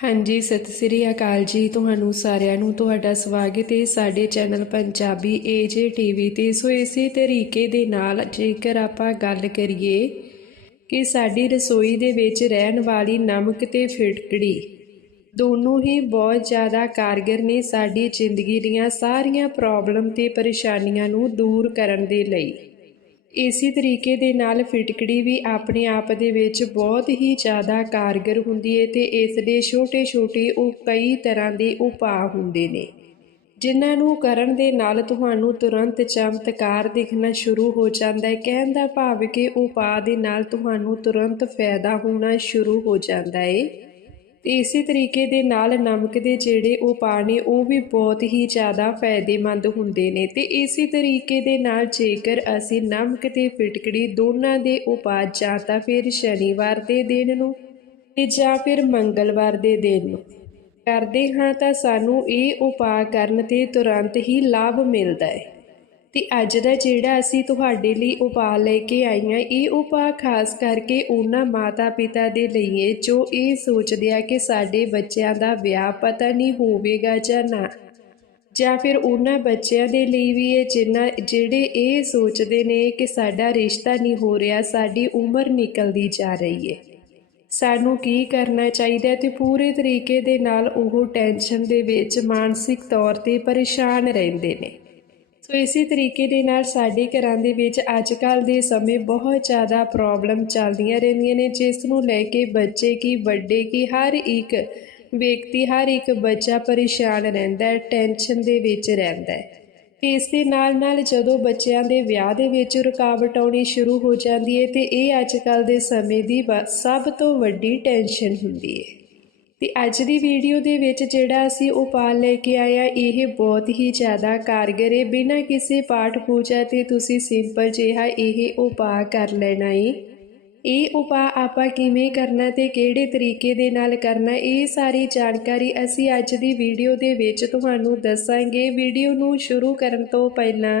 ਹਾਂਜੀ, ਸਤਿ ਸ੍ਰੀ ਅਕਾਲ ਜੀ। ਤੁਹਾਨੂੰ ਸਾਰਿਆਂ ਨੂੰ ਤੁਹਾਡਾ ਸਵਾਗਤ ਹੈ ਸਾਡੇ ਚੈਨਲ ਪੰਜਾਬੀ ਏਜੇ ਟੀਵੀ ਤੇ। ਸੋ ਇਸੇ ਤਰੀਕੇ ਦੇ ਨਾਲ ਜੇਕਰ ਆਪਾਂ ਗੱਲ ਕਰੀਏ ਕਿ ਸਾਡੀ ਰਸੋਈ ਦੇ ਵਿੱਚ ਰਹਿਣ ਵਾਲੀ ਨਮਕ ਤੇ ਫਿਟਕੜੀ, ਦੋਨੋਂ ਹੀ ਬਹੁਤ ਜ਼ਿਆਦਾ ਕਾਰਗਰ ਨੇ ਸਾਡੀ ਜ਼ਿੰਦਗੀ ਦੀਆਂ ਸਾਰੀਆਂ ਪ੍ਰੋਬਲਮ ਤੇ ਪਰੇਸ਼ਾਨੀਆਂ ਨੂੰ ਦੂਰ ਕਰਨ ਦੇ ਲਈ। ਇਸੇ ਤਰੀਕੇ ਦੇ ਨਾਲ ਫਿਟਕੜੀ ਵੀ ਆਪਣੇ ਆਪ ਦੇ ਵਿੱਚ ਬਹੁਤ ਹੀ ਜ਼ਿਆਦਾ ਕਾਰਗਰ ਹੁੰਦੀ ਹੈ ਤੇ ਇਸ ਦੇ ਛੋਟੇ-ਛੋਟੇ ਉਹ ਕਈ ਤਰ੍ਹਾਂ ਦੇ ਉਪਾਅ ਹੁੰਦੇ ਨੇ। ਜਿਨ੍ਹਾਂ ਨੂੰ ਕਰਨ ਦੇ ਨਾਲ ਤੁਹਾਨੂੰ ਤੁਰੰਤ ਚਮਤਕਾਰ ਦਿਖਣਾ ਸ਼ੁਰੂ ਹੋ ਜਾਂਦਾ ਹੈ ਕਹਿਣ ਦਾ ਭਾਵ ਕਿ ਉਪਾਅ ਦੇ ਨਾਲ ਤੁਹਾਨੂੰ ਤੁਰੰਤ ਫਾਇਦਾ ਹੋਣਾ ਸ਼ੁਰੂ ਹੋ ਜਾਂਦਾ ਹੈ ਤੇ ਇਸੇ ਤਰੀਕੇ ਦੇ ਨਾਲ ਨਮਕ ਦੇ ਜਿਹੜੇ ਉਪਾਅ ਨੇ, ਉਹ ਵੀ ਬਹੁਤ ਹੀ ਜ਼ਿਆਦਾ ਫਾਇਦੇਮੰਦ ਹੁੰਦੇ ਨੇ। ਤੇ ਇਸੇ ਤਰੀਕੇ ਦੇ ਨਾਲ ਜੇਕਰ ਅਸੀਂ ਨਮਕ ਤੇ ਫਿਟਕੜੀ ਦੋਨਾਂ ਦੇ ਉਪਾਅ ਜਾਂ ਤਾਂ ਫਿਰ ਸ਼ਨੀਵਾਰ ਦੇ ਦਿਨ ਨੂੰ ਤੇ ਜਾਂ ਫਿਰ ਮੰਗਲਵਾਰ ਦੇ ਦਿਨ ਨੂੰ ਕਰਦੇ ਹਾਂ ਤਾਂ ਸਾਨੂੰ ਇਹ ਉਪਾਅ ਕਰਨ ਤੇ ਤੁਰੰਤ ਹੀ ਲਾਭ ਮਿਲਦਾ ਹੈ। ਤੇ ਅੱਜ ਦਾ ਜਿਹੜਾ ਅਸੀਂ ਤੁਹਾਡੇ ਲਈ ਉਪਾਅ ਲੈ ਕੇ ਆਈਆਂ ਇਹ ਉਪਾਅ ਖਾਸ ਕਰਕੇ ਉਹਨਾਂ ਮਾਤਾ-ਪਿਤਾ ਦੇ ਲਈ ਹੈ, ਜੋ ਇਹ ਸੋਚਦੇ ਆ ਕਿ ਸਾਡੇ ਬੱਚਿਆਂ ਦਾ ਵਿਆਹ ਪਤਾ ਨਹੀਂ ਹੋਵੇਗਾ ਜਾਂ ਨਾ। ਜਾਂ ਫਿਰ ਉਹਨਾਂ ਬੱਚਿਆਂ ਦੇ ਲਈ ਵੀ ਹੈ ਜਿਨ੍ਹਾਂ ਜਿਹੜੇ ਇਹ ਸੋਚਦੇ ਨੇ ਕਿ ਸਾਡਾ ਰਿਸ਼ਤਾ ਨਹੀਂ ਹੋ ਰਿਹਾ, ਸਾਡੀ ਉਮਰ ਨਿਕਲਦੀ ਜਾ ਰਹੀ ਹੈ। ਸਾਨੂੰ ਕੀ ਕਰਨਾ ਚਾਹੀਦਾ ਹੈ ਤੇ ਪੂਰੇ ਤਰੀਕੇ ਦੇ ਨਾਲ ਉਹ ਟੈਨਸ਼ਨ ਦੇ ਵਿੱਚ ਮਾਨਸਿਕ ਤੌਰ ਤੇ ਪਰੇਸ਼ਾਨ ਰਹਿੰਦੇ ਨੇ। ਸੋ ਇਸੇ ਤਰੀਕੇ ਦੇ ਨਾਲ ਸਾਡੇ ਘਰਾਂ ਦੇ ਵਿੱਚ ਅੱਜ ਕੱਲ ਦੇ ਸਮੇਂ ਬਹੁਤ ਜ਼ਿਆਦਾ ਪ੍ਰੋਬਲਮ ਚੱਲਦੀਆਂ ਰਹਿੰਦੀਆਂ ਨੇ, ਜਿਸ ਨੂੰ ਲੈ ਕੇ ਬੱਚੇ ਕੀ, ਵੱਡੇ ਕੀ, ਹਰ ਇੱਕ ਵਿਅਕਤੀ, ਹਰ ਇੱਕ ਬੱਚਾ ਪਰੇਸ਼ਾਨ ਰਹਿੰਦਾ ਹੈ ਟੈਨਸ਼ਨ ਦੇ ਵਿੱਚ ਰਹਿੰਦਾ ਹੈ। ਇਸ ਦੇ ਨਾਲ ਨਾਲ ਜਦੋਂ ਬੱਚਿਆਂ ਦੇ ਵਿਆਹ ਦੇ ਵਿੱਚ ਰੁਕਾਵਟ ਆਉਣੀ ਸ਼ੁਰੂ ਹੋ ਜਾਂਦੀ ਹੈ ਤੇ ਇਹ ਅੱਜ ਕੱਲ ਦੇ ਸਮੇਂ ਦੀ ਬ- ਸਭ ਤੋਂ ਵੱਡੀ ਟੈਨਸ਼ਨ ਹੁੰਦੀ ਹੈ। ਤੇ ਅੱਜ ਦੀ ਵੀਡੀਓ ਦੇ ਵਿੱਚ ਜਿਹੜਾ ਅਸੀਂ ਉਪਾਅ ਲੈ ਕੇ ਆਇਆ ਇਹ ਬਹੁਤ ਹੀ ਜ਼ਿਆਦਾ ਕਾਰਗਰ ਹੈ। ਬਿਨਾਂ ਕਿਸੇ ਪਾਠ ਪੂਜਾ ਤੇ ਤੁਸੀਂ ਸਿੰਪਲ ਜਿਹਾ ਇਹ ਉਪਾਅ ਕਰ ਲੈਣਾ ਏ। ਇਹ ਉਪਾਅ ਆਪਾਂ ਕਿਵੇਂ ਕਰਨਾ ਤੇ ਕਿਹੜੇ ਤਰੀਕੇ ਦੇ ਨਾਲ ਕਰਨਾ, ਇਹ ਸਾਰੀ ਜਾਣਕਾਰੀ ਅਸੀਂ ਅੱਜ ਦੀ ਵੀਡੀਓ ਦੇ ਵਿੱਚ ਤੁਹਾਨੂੰ ਦੱਸਾਂਗੇ। ਵੀਡੀਓ ਨੂੰ ਸ਼ੁਰੂ ਕਰਨ ਤੋਂ ਪਹਿਲਾਂ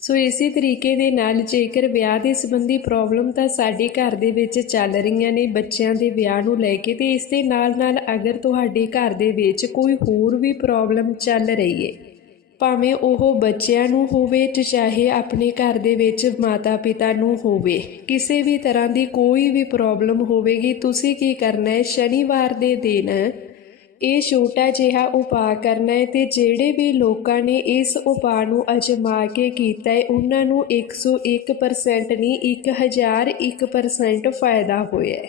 ਸੋ ਇਸੇ ਤਰੀਕੇ ਦੇ ਨਾਲ ਜੇਕਰ ਵਿਆਹ ਦੇ ਸੰਬੰਧੀ ਪ੍ਰੋਬਲਮ ਤਾਂ ਸਾਡੇ ਘਰ ਦੇ ਵਿੱਚ ਚੱਲ ਰਹੀਆਂ ਨੇ ਬੱਚਿਆਂ ਦੇ ਵਿਆਹ ਨੂੰ ਲੈ ਕੇ, ਤੇ ਇਸ ਦੇ ਨਾਲ ਨਾਲ ਅਗਰ ਤੁਹਾਡੇ ਘਰ ਦੇ ਵਿੱਚ ਕੋਈ ਹੋਰ ਵੀ ਪ੍ਰੋਬਲਮ ਚੱਲ ਰਹੀ ਹੈ ਭਾਵੇਂ ਉਹ ਬੱਚਿਆਂ ਨੂੰ ਹੋਵੇ ਤੇ ਚਾਹੇ ਆਪਣੇ ਘਰ ਦੇ ਵਿੱਚ ਮਾਤਾ-ਪਿਤਾ ਨੂੰ ਹੋਵੇ, ਕਿਸੇ ਵੀ ਤਰ੍ਹਾਂ ਦੀ ਕੋਈ ਵੀ ਪ੍ਰੋਬਲਮ ਹੋਵੇਗੀ, ਤੁਸੀਂ ਕੀ ਕਰਨਾ ਹੈ ਸ਼ਨੀਵਾਰ ਦੇ ਦਿਨ ਇਹ ਛੋਟਾ ਜਿਹਾ ਉਪਾਅ ਕਰਨਾ ਹੈ ਤੇ ਜਿਹੜੇ ਵੀ ਲੋਕਾਂ ਨੇ ਇਸ ਉਪਾਅ ਨੂੰ ਅਜਮਾ ਕੇ ਕੀਤਾ ਹੈ, ਉਹਨਾਂ ਨੂੰ 101% ਨਹੀਂ 1001% ਫਾਇਦਾ ਹੋਇਆ ਹੈ।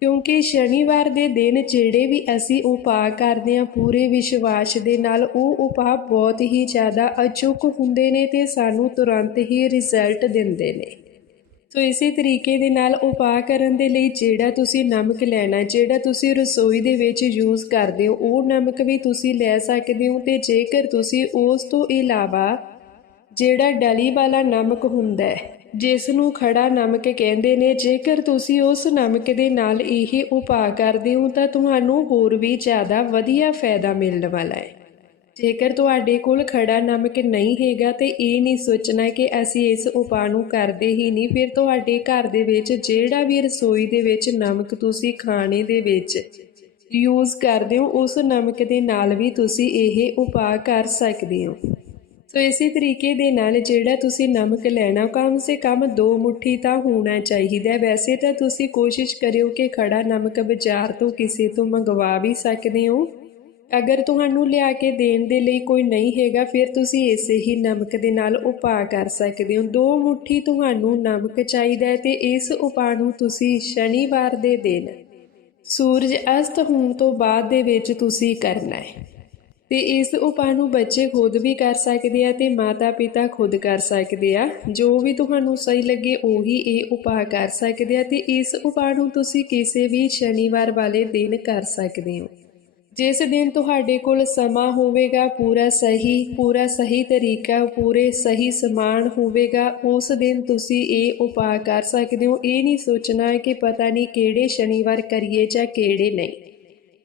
ਕਿਉਂਕਿ ਸ਼ਨੀਵਾਰ ਦੇ ਦਿਨ ਜਿਹੜੇ ਵੀ ਅਸੀਂ ਉਪਾਅ ਕਰਦੇ ਹਾਂ, ਪੂਰੇ ਵਿਸ਼ਵਾਸ ਦੇ ਨਾਲ ਉਹ ਉਪਾਅ ਬਹੁਤ ਹੀ ਜ਼ਿਆਦਾ ਅਚੁੱਕ ਹੁੰਦੇ ਨੇ ਤੇ ਸਾਨੂੰ ਤੁਰੰਤ ਹੀ ਰਿਜ਼ਲਟ ਦਿੰਦੇ ਨੇ। ਸੋ ਇਸੇ ਤਰੀਕੇ ਦੇ ਨਾਲ ਉਪਾਅ ਕਰਨ ਦੇ ਲਈ ਜਿਹੜਾ ਤੁਸੀਂ ਨਮਕ ਲੈਣਾ, ਜਿਹੜਾ ਤੁਸੀਂ ਰਸੋਈ ਦੇ ਵਿੱਚ ਯੂਜ਼ ਕਰਦੇ ਹੋ, ਉਹ ਨਮਕ ਵੀ ਤੁਸੀਂ ਲੈ ਸਕਦੇ ਹੋ ਤੇ ਜੇਕਰ ਤੁਸੀਂ ਉਸ ਤੋਂ ਇਲਾਵਾ ਜਿਹੜਾ ਡਲੀ ਵਾਲਾ ਨਮਕ ਹੁੰਦਾ ਹੈ ਜਿਸ ਨੂੰ ਖੜਾ ਨਮਕ ਕਹਿੰਦੇ ਨੇ, ਜੇਕਰ ਤੁਸੀਂ ਉਸ ਨਮਕ ਦੇ ਨਾਲ ਇਹ ਉਪਾਅ ਕਰਦੇ ਹੋ ਤਾਂ ਤੁਹਾਨੂੰ ਹੋਰ ਵੀ ਜ਼ਿਆਦਾ ਵਧੀਆ ਫਾਇਦਾ ਮਿਲਣ ਵਾਲਾ ਹੈ। ਜੇਕਰ ਤੁਹਾਡੇ ਕੋਲ ਖੜਾ ਨਮਕ ਨਹੀਂ ਹੈਗਾ ਤੇ ਇਹ ਨਹੀਂ ਸੋਚਣਾ ਕਿ ਅਸੀਂ ਇਸ ਉਪਾਅ ਨੂੰ ਕਰਦੇ ਹੀ ਨਹੀਂ, ਫਿਰ ਤੁਹਾਡੇ ਘਰ ਦੇ ਵਿੱਚ ਜਿਹੜਾ ਵੀ ਰਸੋਈ ਦੇ ਵਿੱਚ ਨਮਕ ਤੁਸੀਂ ਖਾਣੇ ਦੇ ਵਿੱਚ ਯੂਜ਼ ਕਰਦੇ ਹੋ, ਉਸ ਨਮਕ ਦੇ ਨਾਲ ਵੀ ਤੁਸੀਂ ਇਹ ਉਪਾਅ ਕਰ ਸਕਦੇ ਹੋ। ਸੋ ਇਸੇ ਤਰੀਕੇ ਦੇ ਨਾਲ ਜਿਹੜਾ ਤੁਸੀਂ ਨਮਕ ਲੈਣਾ, ਕਮ ਸੇ ਕਮ 2 ਮੁੱਠੀ ਤਾਂ ਹੋਣਾ ਚਾਹੀਦਾ। ਵੈਸੇ ਤਾਂ ਤੁਸੀਂ ਕੋਸ਼ਿਸ਼ ਕਰਿਓ ਕਿ ਖੜਾ ਨਮਕ ਬਾਜ਼ਾਰ ਤੋਂ ਕਿਸੇ ਤੋਂ ਮੰਗਵਾ ਵੀ ਸਕਦੇ ਹੋ। ਅਗਰ ਤੁਹਾਨੂੰ ਲਿਆ ਕੇ ਦੇਣ ਦੇ ਲਈ ਕੋਈ ਨਹੀਂ ਹੈਗਾ, ਫਿਰ ਤੁਸੀਂ ਇਸੇ ਹੀ ਨਮਕ ਦੇ ਨਾਲ ਉਪਾਅ ਕਰ ਸਕਦੇ ਹੋ। ਦੋ ਮੁੱਠੀ ਤੁਹਾਨੂੰ ਨਮਕ ਚਾਹੀਦਾ ਹੈ ਤੇ ਇਸ ਉਪਾਅ ਨੂੰ ਤੁਸੀਂ ਸ਼ਨੀਵਾਰ ਦੇ ਦਿਨ ਸੂਰਜ ਅਸਤ ਹੋਣ ਤੋਂ ਬਾਅਦ ਦੇ ਵਿੱਚ ਤੁਸੀਂ ਕਰਨਾ ਹੈ। ਤੇ ਇਸ ਉਪਾਅ ਨੂੰ ਬੱਚੇ ਖੁਦ ਵੀ ਕਰ ਸਕਦੇ ਆ ਤੇ ਮਾਤਾ-ਪਿਤਾ ਖੁਦ ਕਰ ਸਕਦੇ ਆ। ਜੋ ਵੀ ਤੁਹਾਨੂੰ ਸਹੀ ਲੱਗੇ, ਉਹੀ ਇਹ ਉਪਾਅ ਕਰ ਸਕਦੇ ਆ ਤੇ ਇਸ ਉਪਾਅ ਨੂੰ ਤੁਸੀਂ ਕਿਸੇ ਵੀ ਸ਼ਨੀਵਾਰ ਵਾਲੇ ਦਿਨ ਕਰ ਸਕਦੇ ਹੋ। ਜਿਸ ਦਿਨ ਤੁਹਾਡੇ ਕੋਲ ਸਮਾਂ ਹੋਵੇਗਾ, ਪੂਰਾ ਸਹੀ ਪੂਰਾ ਸਹੀ ਤਰੀਕਾ, ਪੂਰੇ ਸਹੀ ਸਮਾਨ ਹੋਵੇਗਾ, ਉਸ ਦਿਨ ਤੁਸੀਂ ਇਹ ਉਪਾਅ ਕਰ ਸਕਦੇ ਹੋ। ਇਹ ਨਹੀਂ ਸੋਚਣਾ ਕਿ ਪਤਾ ਨਹੀਂ ਕਿਹੜੇ ਸ਼ਨੀਵਾਰ ਕਰੀਏ ਜਾਂ ਕਿਹੜੇ ਨਹੀਂ।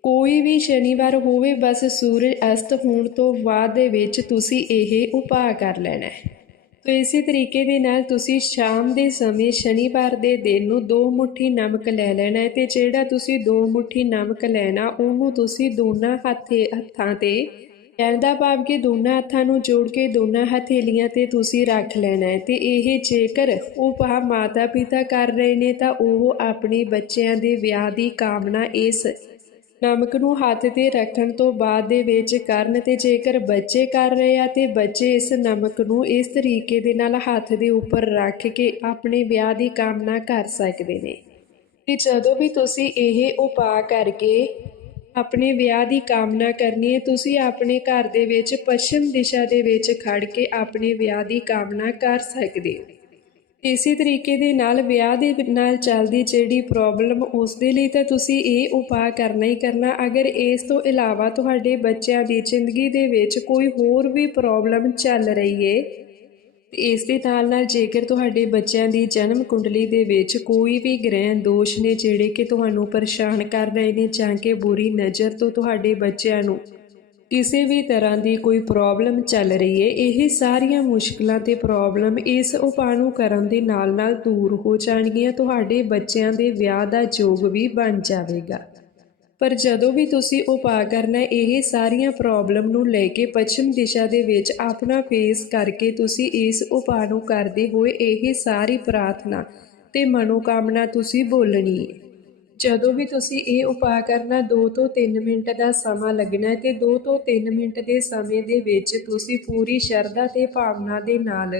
ਕੋਈ ਵੀ ਸ਼ਨੀਵਾਰ ਹੋਵੇ, ਬਸ ਸੂਰਜ ਅਸਤ ਹੋਣ ਤੋਂ ਬਾਅਦ ਦੇ ਵਿੱਚ ਤੁਸੀਂ ਇਹ ਉਪਾਅ ਕਰ ਲੈਣਾ ਹੈ। ਤੋ ਇਸੇ ਤਰੀਕੇ ਦੇ ਨਾਲ ਤੁਸੀਂ ਸ਼ਾਮ ਦੇ ਸਮੇਂ ਸ਼ਨੀਵਾਰ ਦੇ ਦਿਨ ਨੂੰ ਦੋ ਮੁਠੀ ਨਮਕ ਲੈ ਲੈਣਾ ਹੈ ਤੇ ਜਿਹੜਾ ਤੁਸੀਂ ਦੋ ਮੁਠੀ ਨਮਕ ਲੈਣਾ, ਉਹਨੂੰ ਤੁਸੀਂ ਦੋਨਾਂ ਹੱਥੇ ਹੱਥਾਂ ਤੇ ਕਹਿਣ ਦਾ ਭਾਵ ਕਿ ਦੋਨਾਂ ਹੱਥਾਂ ਨੂੰ ਜੋੜ ਕੇ ਦੋਨਾਂ ਹਥੇਲੀਆਂ ਤੇ ਤੁਸੀਂ ਰੱਖ ਲੈਣਾ ਹੈ। ਤੇ ਇਹ ਜੇਕਰ ਉਹ ਉਪਾਅ ਮਾਤਾ ਪਿਤਾ ਕਰ ਰਹੇ ਨੇ ਤਾਂ ਉਹ ਆਪਣੇ ਬੱਚਿਆਂ ਦੇ ਵਿਆਹ ਦੀ ਕਾਮਨਾ ਇਸ ਨਮਕ ਨੂੰ ਹੱਥ ਤੇ ਰੱਖਣ ਤੋਂ ਬਾਅਦ ਦੇ ਵਿੱਚ ਕਰਨ ਤੇ ਜੇਕਰ ਬੱਚੇ ਕਰ ਰਹੇ ਆ ਤੇ ਬੱਚੇ ਇਸ ਨਮਕ ਨੂੰ ਇਸ ਤਰੀਕੇ ਦੇ ਨਾਲ ਹੱਥ ਦੇ ਉੱਪਰ ਰੱਖ ਕੇ ਆਪਣੇ ਵਿਆਹ ਦੀ ਕਾਮਨਾ ਕਰ ਸਕਦੇ ਨੇ। ਤੇ ਜਦੋਂ ਵੀ ਤੁਸੀਂ ਇਹ ਉਪਾਅ ਕਰਕੇ ਆਪਣੇ ਵਿਆਹ ਦੀ ਕਾਮਨਾ ਕਰਨੀ ਹੈ, ਤੁਸੀਂ ਆਪਣੇ ਘਰ ਦੇ ਵਿੱਚ ਪੱਛਮ ਦਿਸ਼ਾ ਦੇ ਵਿੱਚ ਖੜ ਕੇ ਆਪਣੇ ਵਿਆਹ ਦੀ ਕਾਮਨਾ ਕਰ ਸਕਦੇ ਹੋ। ਇਸੇ ਤਰੀਕੇ ਦੇ ਨਾਲ ਵਿਆਹ ਦੇ ਨਾਲ ਚੱਲਦੀ ਜਿਹੜੀ ਪ੍ਰੋਬਲਮ ਉਸ ਦੇ ਲਈ ਤਾਂ ਤੁਸੀਂ ਇਹ ਉਪਾਅ ਕਰਨਾ ਹੀ ਕਰਨਾ। ਅਗਰ ਇਸ ਤੋਂ ਇਲਾਵਾ ਤੁਹਾਡੇ ਬੱਚਿਆਂ ਦੀ ਜ਼ਿੰਦਗੀ ਦੇ ਵਿੱਚ ਕੋਈ ਹੋਰ ਵੀ ਪ੍ਰੋਬਲਮ ਚੱਲ ਰਹੀ ਏ ਇਸ ਦੇ ਨਾਲ ਨਾਲ ਜੇਕਰ ਤੁਹਾਡੇ ਬੱਚਿਆਂ ਦੀ ਜਨਮ ਕੁੰਡਲੀ ਦੇ ਵਿੱਚ ਕੋਈ ਵੀ ਗ੍ਰਹਿ ਦੋਸ਼ ਨੇ ਜਿਹੜੇ ਕਿ ਤੁਹਾਨੂੰ ਪਰੇਸ਼ਾਨ ਕਰ ਰਹੇ ਨੇ ਜਾਂ ਕਿ ਬੁਰੀ ਨਜ਼ਰ ਤੋਂ ਤੁਹਾਡੇ ਬੱਚਿਆਂ ਨੂੰ ਕਿਸੇ ਵੀ ਤਰ੍ਹਾਂ ਦੀ ਕੋਈ ਪ੍ਰੋਬਲਮ ਚੱਲ ਰਹੀ ਹੈ, ਇਹ ਸਾਰੀਆਂ ਮੁਸ਼ਕਲਾਂ ਤੇ ਪ੍ਰੋਬਲਮ ਇਸ ਉਪਾਅ ਨੂੰ ਕਰਨ ਦੇ ਨਾਲ-ਨਾਲ ਦੂਰ ਹੋ ਜਾਣਗੀਆਂ। ਤੁਹਾਡੇ ਬੱਚਿਆਂ ਦੇ ਵਿਆਹ ਦਾ ਯੋਗ ਵੀ ਬਣ ਜਾਵੇਗਾ। ਪਰ ਜਦੋਂ ਵੀ ਤੁਸੀਂ ਉਪਾਅ ਕਰਨਾ ਇਹ ਸਾਰੀਆਂ ਪ੍ਰੋਬਲਮ ਨੂੰ ਲੈ ਕੇ ਪੱਛਮ ਦਿਸ਼ਾ ਦੇ ਵਿੱਚ ਆਪਣਾ ਫੇਸ ਕਰਕੇ ਤੁਸੀਂ ਇਸ ਉਪਾਅ ਨੂੰ ਕਰਦੇ ਹੋਏ ਇਹ ਸਾਰੀ ਪ੍ਰਾਰਥਨਾ ਤੇ ਮਨੋਕਾਮਨਾ ਤੁਸੀਂ ਬੋਲਣੀ ਹੈ। ਜਦੋਂ ਵੀ ਤੁਸੀਂ ਇਹ ਉਪਾਅ ਕਰਨਾ 2 ਤੋਂ 3 ਮਿੰਟ ਦਾ ਸਮਾਂ ਲੱਗਣਾ ਹੈ ਤੇ 2 ਤੋਂ 3 ਮਿੰਟ ਦੇ ਸਮੇਂ ਦੇ ਵਿੱਚ ਤੁਸੀਂ ਪੂਰੀ ਸ਼ਰਧਾ ਤੇ ਭਾਵਨਾ ਦੇ ਨਾਲ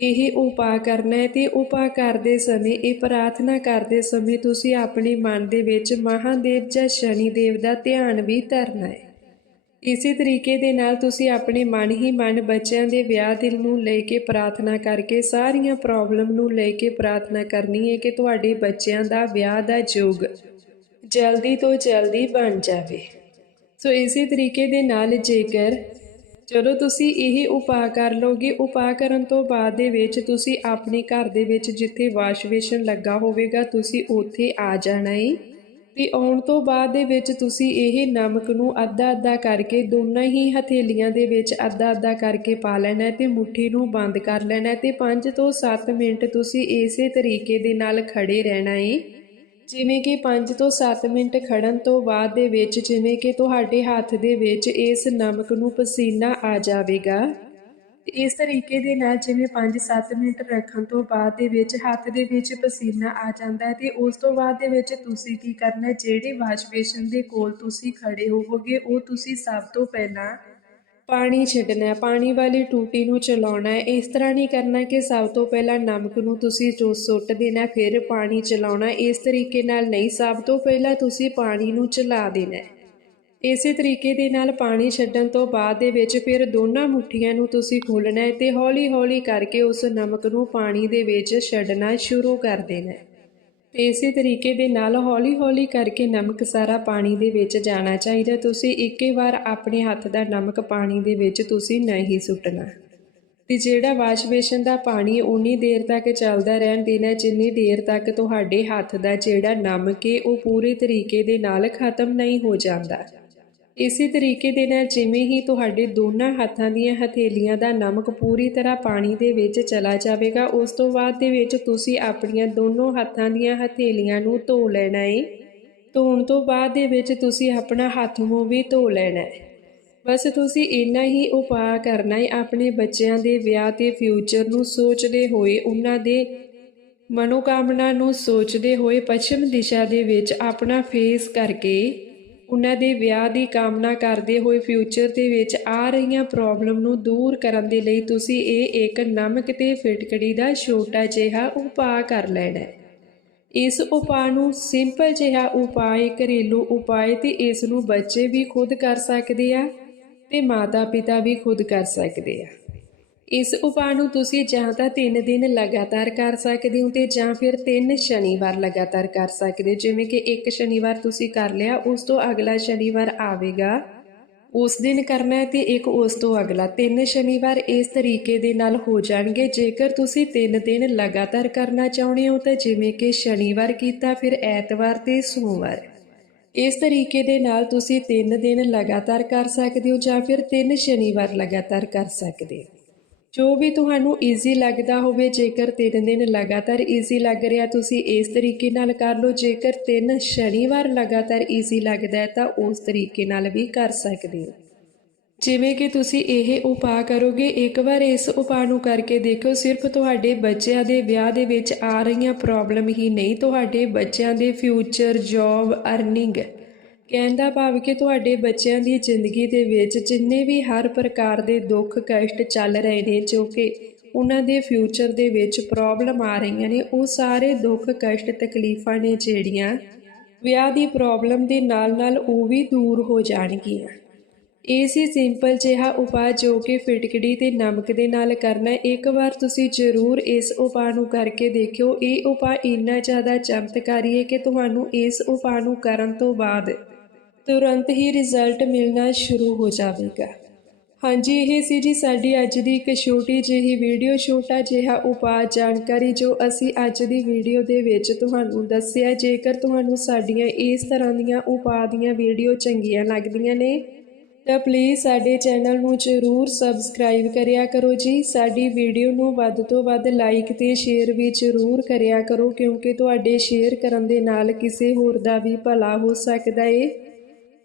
ਇਹ ਉਪਾਅ ਕਰਨਾ ਹੈ ਤੇ ਉਪਾਅ ਕਰਦੇ ਸਮੇਂ, ਇਹ ਪ੍ਰਾਰਥਨਾ ਕਰਦੇ ਸਮੇਂ ਤੁਸੀਂ ਆਪਣੇ ਮਨ ਦੇ ਵਿੱਚ ਮਹਾਦੇਵ ਜਾਂ ਸ਼ਨੀ ਦੇਵ ਦਾ ਧਿਆਨ ਵੀ ਧਰਨਾ ਹੈ। ਇਸੇ ਤਰੀਕੇ ਦੇ ਨਾਲ ਤੁਸੀਂ ਆਪਣੇ ਮਨ ਹੀ ਮਨ ਬੱਚਿਆਂ ਦੇ ਵਿਆਹ ਦਿਲ ਨੂੰ ਲੈ ਕੇ ਪ੍ਰਾਰਥਨਾ ਕਰਕੇ ਸਾਰੀਆਂ ਪ੍ਰੋਬਲਮ ਨੂੰ ਲੈ ਕੇ ਪ੍ਰਾਰਥਨਾ ਕਰਨੀ ਹੈ ਕਿ ਤੁਹਾਡੇ ਬੱਚਿਆਂ ਦਾ ਵਿਆਹ ਦਾ ਯੋਗ ਜਲਦੀ ਤੋਂ ਜਲਦੀ ਬਣ ਜਾਵੇ। ਸੋ ਇਸੇ ਤਰੀਕੇ ਦੇ ਨਾਲ ਜੇਕਰ ਜਦੋਂ ਤੁਸੀਂ ਇਹ ਉਪਾਅ ਕਰ ਲੋਗੇ ਉਪਾਅ ਕਰਨ ਤੋਂ ਬਾਅਦ ਦੇ ਵਿੱਚ ਤੁਸੀਂ ਆਪਣੇ ਘਰ ਦੇ ਵਿੱਚ ਜਿੱਥੇ ਵਾਸ਼ ਬੇਸ਼ਨ ਲੱਗਾ ਹੋਵੇਗਾ, ਤੁਸੀਂ ਉੱਥੇ ਆ ਜਾਣਾ ਹੈ ਤੇ ਆਉਣ ਤੋਂ ਬਾਅਦ ਦੇ ਵਿੱਚ ਤੁਸੀਂ ਇਹ ਨਮਕ ਨੂੰ ਅੱਧਾ ਅੱਧਾ ਕਰਕੇ ਦੋਨਾਂ ਹੀ ਹਥੇਲੀਆਂ ਦੇ ਵਿੱਚ ਅੱਧਾ ਅੱਧਾ ਕਰਕੇ ਪਾ ਲੈਣਾ ਹੈ ਤੇ ਮੁਠੀ ਨੂੰ ਬੰਦ ਕਰ ਲੈਣਾ ਹੈ ਤੇ 5 ਤੋਂ 7 ਮਿੰਟ ਤੁਸੀਂ ਇਸੇ ਤਰੀਕੇ ਦੇ ਨਾਲ ਖੜੇ ਰਹਿਣਾ ਹੈ। ਜਿਵੇਂ ਕਿ 5 ਤੋਂ 7 ਮਿੰਟ ਖੜਨ ਤੋਂ ਬਾਅਦ ਦੇ ਵਿੱਚ ਜਿਵੇਂ ਕਿ ਤੁਹਾਡੇ ਹੱਥ ਦੇ ਵਿੱਚ ਇਸ ਨਮਕ ਨੂੰ ਪਸੀਨਾ ਆ ਜਾਵੇਗਾ। ਇਸ ਤਰੀਕੇ ਦੇ ਨਾਲ ਜਿਵੇਂ 5-7 ਮਿੰਟ ਰੱਖਣ ਤੋਂ ਬਾਅਦ ਦੇ ਵਿੱਚ ਹੱਥ ਦੇ ਵਿੱਚ ਪਸੀਨਾ ਆ ਜਾਂਦਾ ਹੈ ਤੇ ਉਸ ਤੋਂ ਬਾਅਦ ਦੇ ਵਿੱਚ ਤੁਸੀਂ ਕੀ ਕਰਨਾ, ਜਿਹੜੇ ਵਾਸ਼ ਬੇਸ਼ਨ ਦੇ ਕੋਲ ਤੁਸੀਂ ਖੜੇ ਹੋਵੋਗੇ, ਉਹ ਤੁਸੀਂ ਸਭ ਤੋਂ ਪਹਿਲਾਂ ਪਾਣੀ ਛੱਡਣਾ ਪਾਣੀ ਵਾਲੀ ਟੂਟੀ ਨੂੰ ਚਲਾਉਣਾ ਹੈ। ਇਸ ਤਰ੍ਹਾਂ ਨਹੀਂ ਕਰਨਾ ਕਿ ਸਭ ਤੋਂ ਪਹਿਲਾਂ ਨਮਕ ਨੂੰ ਤੁਸੀਂ ਜੋ ਸੁੱਟ ਦੇਣਾ, ਫਿਰ ਪਾਣੀ ਚਲਾਉਣਾ। ਇਸ ਤਰੀਕੇ ਨਾਲ ਨਹੀਂ, ਸਭ ਤੋਂ ਪਹਿਲਾਂ ਤੁਸੀਂ ਪਾਣੀ ਨੂੰ ਚਲਾ ਦੇਣਾ ਇਸੇ ਤਰੀਕੇ ਦੇ ਨਾਲ ਪਾਣੀ ਛੱਡਣ ਤੋਂ ਬਾਅਦ ਦੇ ਵਿੱਚ ਫਿਰ ਦੋਨਾਂ ਮੁੱਠੀਆਂ ਨੂੰ ਤੁਸੀਂ ਖੋਲਣਾ ਹੈ ਤੇ ਹੌਲੀ-ਹੌਲੀ ਕਰਕੇ ਉਸ ਨਮਕ ਨੂੰ ਪਾਣੀ ਦੇ ਵਿੱਚ ਛੱਡਣਾ ਸ਼ੁਰੂ ਕਰ ਦੇਣਾ ਹੈ। ਤੇ ਇਸੇ ਤਰੀਕੇ ਦੇ ਨਾਲ ਹੌਲੀ-ਹੌਲੀ ਕਰਕੇ ਨਮਕ ਸਾਰਾ ਪਾਣੀ ਦੇ ਵਿੱਚ ਜਾਣਾ ਚਾਹੀਦਾ ਤੁਸੀਂ ਇੱਕੇ ਵਾਰ ਆਪਣੇ ਹੱਥ ਦਾ ਨਮਕ ਪਾਣੀ ਦੇ ਵਿੱਚ ਤੁਸੀਂ ਨਹੀਂ ਸੁੱਟਣਾ। ਤੇ ਜਿਹੜਾ ਵਾਸ਼ ਬੇਸ਼ਨ ਦਾ ਪਾਣੀ ਉਨੀ ਦੇਰ ਤੱਕ ਚੱਲਦਾ ਰਹਿਣ ਦੇਣਾ ਜਿੰਨੀ ਦੇਰ ਤੱਕ ਤੁਹਾਡੇ ਹੱਥ ਦਾ ਜਿਹੜਾ ਨਮਕ ਹੈ, ਉਹ ਪੂਰੇ ਤਰੀਕੇ ਦੇ ਨਾਲ ਖਤਮ ਨਹੀਂ ਹੋ ਜਾਂਦਾ। ਇਸੇ ਤਰੀਕੇ ਦੇ ਨਾਲ ਜਿਵੇਂ ਹੀ ਤੁਹਾਡੇ ਦੋਨਾਂ ਹੱਥਾਂ ਦੀਆਂ ਹਥੇਲੀਆਂ ਦਾ ਨਮਕ ਪੂਰੀ ਤਰ੍ਹਾਂ ਪਾਣੀ ਦੇ ਵਿੱਚ ਚਲਾ ਜਾਵੇਗਾ, ਉਸ ਤੋਂ ਬਾਅਦ ਦੇ ਵਿੱਚ ਤੁਸੀਂ ਆਪਣੀਆਂ ਦੋਨੋਂ ਹੱਥਾਂ ਦੀਆਂ ਹਥੇਲੀਆਂ ਨੂੰ ਧੋ ਲੈਣਾ ਹੈ ਧੋਣ ਤੋਂ ਬਾਅਦ ਦੇ ਵਿੱਚ ਤੁਸੀਂ ਆਪਣਾ ਹੱਥ ਮੂੰਹ ਵੀ ਧੋ ਲੈਣਾ ਹੈ ਬਸ ਤੁਸੀਂ ਇੰਨਾ ਹੀ ਉਪਾਅ ਕਰਨਾ ਹੈ ਆਪਣੇ ਬੱਚਿਆਂ ਦੇ ਵਿਆਹ ਤੇ ਫਿਊਚਰ ਨੂੰ ਸੋਚਦੇ ਹੋਏ, ਉਹਨਾਂ ਦੇ ਮਨੋਕਾਮਨਾ ਨੂੰ ਸੋਚਦੇ ਹੋਏ, ਪੱਛਮ ਦਿਸ਼ਾ ਦੇ ਵਿੱਚ ਆਪਣਾ ਫੇਸ ਕਰਕੇ ਉਹਨਾਂ ਦੇ ਵਿਆਹ ਦੀ ਕਾਮਨਾ ਕਰਦੇ ਹੋਏ ਫਿਊਚਰ ਦੇ ਵਿੱਚ ਆ ਰਹੀਆਂ ਪ੍ਰੋਬਲਮ ਨੂੰ ਦੂਰ ਕਰਨ ਦੇ ਲਈ ਤੁਸੀਂ ਇਹ ਇੱਕ ਨਮਕ ਤੇ ਫਿਟਕੜੀ ਦਾ ਛੋਟਾ ਜਿਹਾ ਉਪਾਅ ਕਰ ਲੈਣਾ ਹੈ। ਇਸ ਉਪਾਅ ਨੂੰ ਸਿੰਪਲ ਜਿਹਾ ਉਪਾਅ ਘਰੇਲੂ ਉਪਾਅ ਹੈ ਤੇ ਇਸ ਨੂੰ ਬੱਚੇ ਵੀ ਖੁਦ ਕਰ ਸਕਦੇ ਆ ਤੇ ਮਾਤਾ ਪਿਤਾ ਵੀ ਖੁਦ ਕਰ ਸਕਦੇ ਆ। ਇਸ ਉਪਾਅ ਨੂੰ ਤੁਸੀਂ ਜਾਂ ਤਾਂ 3 ਦਿਨ ਲਗਾਤਾਰ ਕਰ ਸਕਦੇ ਹੋ ਤੇ ਜਾਂ ਫਿਰ 3 ਸ਼ਨੀਵਾਰ ਲਗਾਤਾਰ ਕਰ ਸਕਦੇ ਹੋ। ਜਿਵੇਂ ਕਿ ਇੱਕ ਸ਼ਨੀਵਾਰ ਤੁਸੀਂ ਕਰ ਲਿਆ, ਉਸ ਤੋਂ ਅਗਲਾ ਸ਼ਨੀਵਾਰ ਆਵੇਗਾ। ਉਸ ਦਿਨ ਕਰਨਾ ਹੈ ਤੇ ਇੱਕ ਉਸ ਤੋਂ ਅਗਲਾ। ਤਿੰਨ ਸ਼ਨੀਵਾਰ ਇਸ ਤਰੀਕੇ ਦੇ ਨਾਲ ਹੋ ਜਾਣਗੇ। ਜੇਕਰ ਤੁਸੀਂ ਤਿੰਨ ਦਿਨ ਲਗਾਤਾਰ ਕਰਨਾ ਚਾਹੁੰਦੇ ਹੋ ਤਾਂ ਜਿਵੇਂ ਕਿ ਸ਼ਨੀਵਾਰ ਕੀਤਾ, ਫਿਰ ਐਤਵਾਰ ਤੇ ਸੋਮਵਾਰ। ਇਸ ਤਰੀਕੇ ਦੇ ਨਾਲ ਤੁਸੀਂ ਤਿੰਨ ਦਿਨ ਲਗਾਤਾਰ ਕਰ ਸਕਦੇ ਹੋ ਜਾਂ ਫਿਰ ਤਿੰਨ ਸ਼ਨੀਵਾਰ ਲਗਾਤਾਰ ਕਰ ਸਕਦੇ ਹੋ। ਜੋ ਵੀ ਤੁਹਾਨੂੰ ਈਜ਼ੀ ਲੱਗਦਾ ਹੋਵੇ, ਜੇਕਰ ਤਿੰਨ ਦਿਨ ਲਗਾਤਾਰ ਈਜ਼ੀ ਲੱਗ ਰਿਹਾ, ਤੁਸੀਂ ਇਸ ਤਰੀਕੇ ਨਾਲ ਕਰ ਲਓ। ਜੇਕਰ ਤਿੰਨ ਸ਼ਨੀਵਾਰ ਲਗਾਤਾਰ ਈਜ਼ੀ ਲੱਗਦਾ ਹੈ, ਤਾਂ ਉਸ ਤਰੀਕੇ ਨਾਲ ਵੀ ਕਰ ਸਕਦੇ ਹੋ। ਜਿਵੇਂ ਕਿ ਤੁਸੀਂ ਇਹ ਉਪਾਅ ਕਰੋਗੇ, ਇੱਕ ਵਾਰ ਇਸ ਉਪਾਅ ਨੂੰ ਕਰਕੇ ਦੇਖੋ, ਸਿਰਫ ਤੁਹਾਡੇ ਬੱਚਿਆਂ ਦੇ ਵਿਆਹ ਦੇ ਵਿੱਚ ਆ ਰਹੀਆਂ ਪ੍ਰੋਬਲਮ ਹੀ ਨਹੀਂ, ਤੁਹਾਡੇ ਬੱਚਿਆਂ ਦੇ ਫਿਊਚਰ ਜੌਬ ਅਰਨਿੰਗ ਕਹਿਣ ਦਾ ਭਾਵ ਕਿ ਤੁਹਾਡੇ ਬੱਚਿਆਂ ਦੀ ਜ਼ਿੰਦਗੀ ਦੇ ਵਿੱਚ ਜਿੰਨੇ ਵੀ ਹਰ ਪ੍ਰਕਾਰ ਦੇ ਦੁੱਖ ਕਸ਼ਟ ਚੱਲ ਰਹੇ ਨੇ, ਜੋ ਕਿ ਉਹਨਾਂ ਦੇ ਫਿਊਚਰ ਦੇ ਵਿੱਚ ਪ੍ਰੋਬਲਮ ਆ ਰਹੀਆਂ ਨੇ, ਉਹ ਸਾਰੇ ਦੁੱਖ ਕਸ਼ਟ ਤਕਲੀਫਾਂ ਨੇ ਜਿਹੜੀਆਂ ਵਿਆਹ ਦੀ ਪ੍ਰੋਬਲਮ ਦੇ ਨਾਲ ਨਾਲ ਉਹ ਵੀ ਦੂਰ ਹੋ ਜਾਣਗੀਆਂ। ਇਹ ਸੀ ਸਿੰਪਲ ਜਿਹਾ ਉਪਾਅ ਜੋ ਕਿ ਫਿਟਕੜੀ ਤੇ ਨਮਕ ਦੇ ਨਾਲ ਕਰਨਾ ਇੱਕ ਵਾਰ ਤੁਸੀਂ ਜ਼ਰੂਰ ਇਸ ਉਪਾਅ ਨੂੰ ਕਰਕੇ ਦੇਖਿਓ। ਇਹ ਉਪਾਅ ਇੰਨਾ ਜ਼ਿਆਦਾ ਚਮਤਕਾਰੀ ਹੈ ਕਿ ਤੁਹਾਨੂੰ ਇਸ ਉਪਾਅ ਨੂੰ ਕਰਨ ਤੋਂ ਬਾਅਦ ਤੁਰੰਤ ਹੀ ਰਿਜ਼ਲਟ ਮਿਲਣਾ ਸ਼ੁਰੂ ਹੋ ਜਾਵੇਗਾ। ਹਾਂਜੀ, ਇਹ ਸੀ ਜੀ ਸਾਡੀ ਅੱਜ ਦੀ ਇੱਕ ਛੋਟੀ ਜਿਹੀ ਵੀਡੀਓ। ਛੋਟਾ ਜਿਹਾ ਉਪਾਅ ਜਾਣਕਾਰੀ ਜੋ ਅਸੀਂ ਅੱਜ ਦੀ ਵੀਡੀਓ ਦੇ ਵਿੱਚ ਤੁਹਾਨੂੰ ਦੱਸਿਆ। ਜੇਕਰ ਤੁਹਾਨੂੰ ਸਾਡੀਆਂ ਇਸ ਤਰ੍ਹਾਂ ਦੀਆਂ ਉਪਾਅ ਦੀਆਂ ਵੀਡੀਓ ਚੰਗੀਆਂ ਲੱਗਦੀਆਂ ਨੇ, ਤਾਂ ਪਲੀਜ਼ ਸਾਡੇ ਚੈਨਲ ਨੂੰ ਜ਼ਰੂਰ ਸਬਸਕ੍ਰਾਈਬ ਕਰਿਆ ਕਰੋ ਜੀ। ਸਾਡੀ ਵੀਡੀਓ ਨੂੰ ਵੱਧ ਤੋਂ ਵੱਧ ਲਾਈਕ ਤੇ ਸ਼ੇਅਰ ਵੀ ਜ਼ਰੂਰ ਕਰਿਆ ਕਰੋ, ਕਿਉਂਕਿ ਤੁਹਾਡੇ ਸ਼ੇਅਰ ਕਰਨ ਦੇ ਨਾਲ ਕਿਸੇ ਹੋਰ ਦਾ ਵੀ ਭਲਾ ਹੋ ਸਕਦਾ ਏ।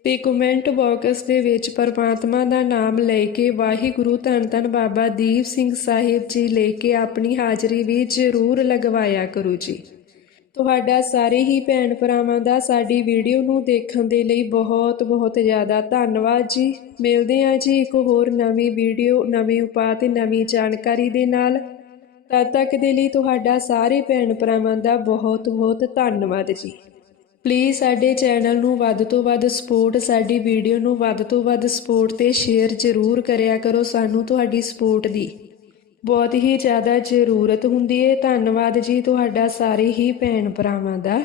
ਤੇ ਕਮੈਂਟ ਬਾਕਸ ਦੇ ਵਿੱਚ ਪਰਮਾਤਮਾ ਦਾ ਨਾਮ ਲੈ ਕੇ ਵਾਹਿਗੁਰੂ ਧੰਨ ਧੰਨ ਬਾਬਾ ਦੀਪ ਸਿੰਘ ਸਾਹਿਬ ਜੀ ਲੈ ਕੇ ਆਪਣੀ ਹਾਜ਼ਰੀ ਵੀ ਜ਼ਰੂਰ ਲਗਵਾਇਆ ਕਰੋ ਜੀ। ਤੁਹਾਡਾ ਸਾਰੇ ਹੀ ਭੈਣ ਭਰਾਵਾਂ ਦਾ ਸਾਡੀ ਵੀਡੀਓ ਨੂੰ ਦੇਖਣ ਦੇ ਲਈ ਬਹੁਤ ਬਹੁਤ ਜ਼ਿਆਦਾ ਧੰਨਵਾਦ ਜੀ। ਮਿਲਦੇ ਹਾਂ ਜੀ ਇੱਕ ਹੋਰ ਨਵੀਂ ਵੀਡੀਓ, ਨਵੇਂ ਉਪਾਅ ਤੇ ਨਵੀਂ ਜਾਣਕਾਰੀ ਦੇ ਨਾਲ। ਤਦ ਤੱਕ ਦੇ ਲਈ ਤੁਹਾਡਾ ਸਾਰੇ ਭੈਣ ਭਰਾਵਾਂ ਦਾ ਬਹੁਤ ਬਹੁਤ ਧੰਨਵਾਦ ਜੀ। ਪਲੀਜ਼ ਸਾਡੇ ਚੈਨਲ ਨੂੰ ਵੱਧ ਤੋਂ ਵੱਧ ਸਪੋਰਟ ਸਾਡੀ ਵੀਡੀਓ ਨੂੰ ਵੱਧ ਤੋਂ ਵੱਧ ਸਪੋਰਟ ਤੇ ਸ਼ੇਅਰ ਜ਼ਰੂਰ ਕਰਿਆ ਕਰੋ ਸਾਨੂੰ ਤੁਹਾਡੀ ਸਪੋਰਟ ਦੀ। ਬਹੁਤ ਹੀ ਜ਼ਿਆਦਾ ਜ਼ਰੂਰਤ ਹੁੰਦੀ ਹੈ ਧੰਨਵਾਦ ਜੀ ਤੁਹਾਡਾ ਸਾਰੇ ਹੀ ਭੈਣ ਭਰਾਵਾਂ ਦਾ।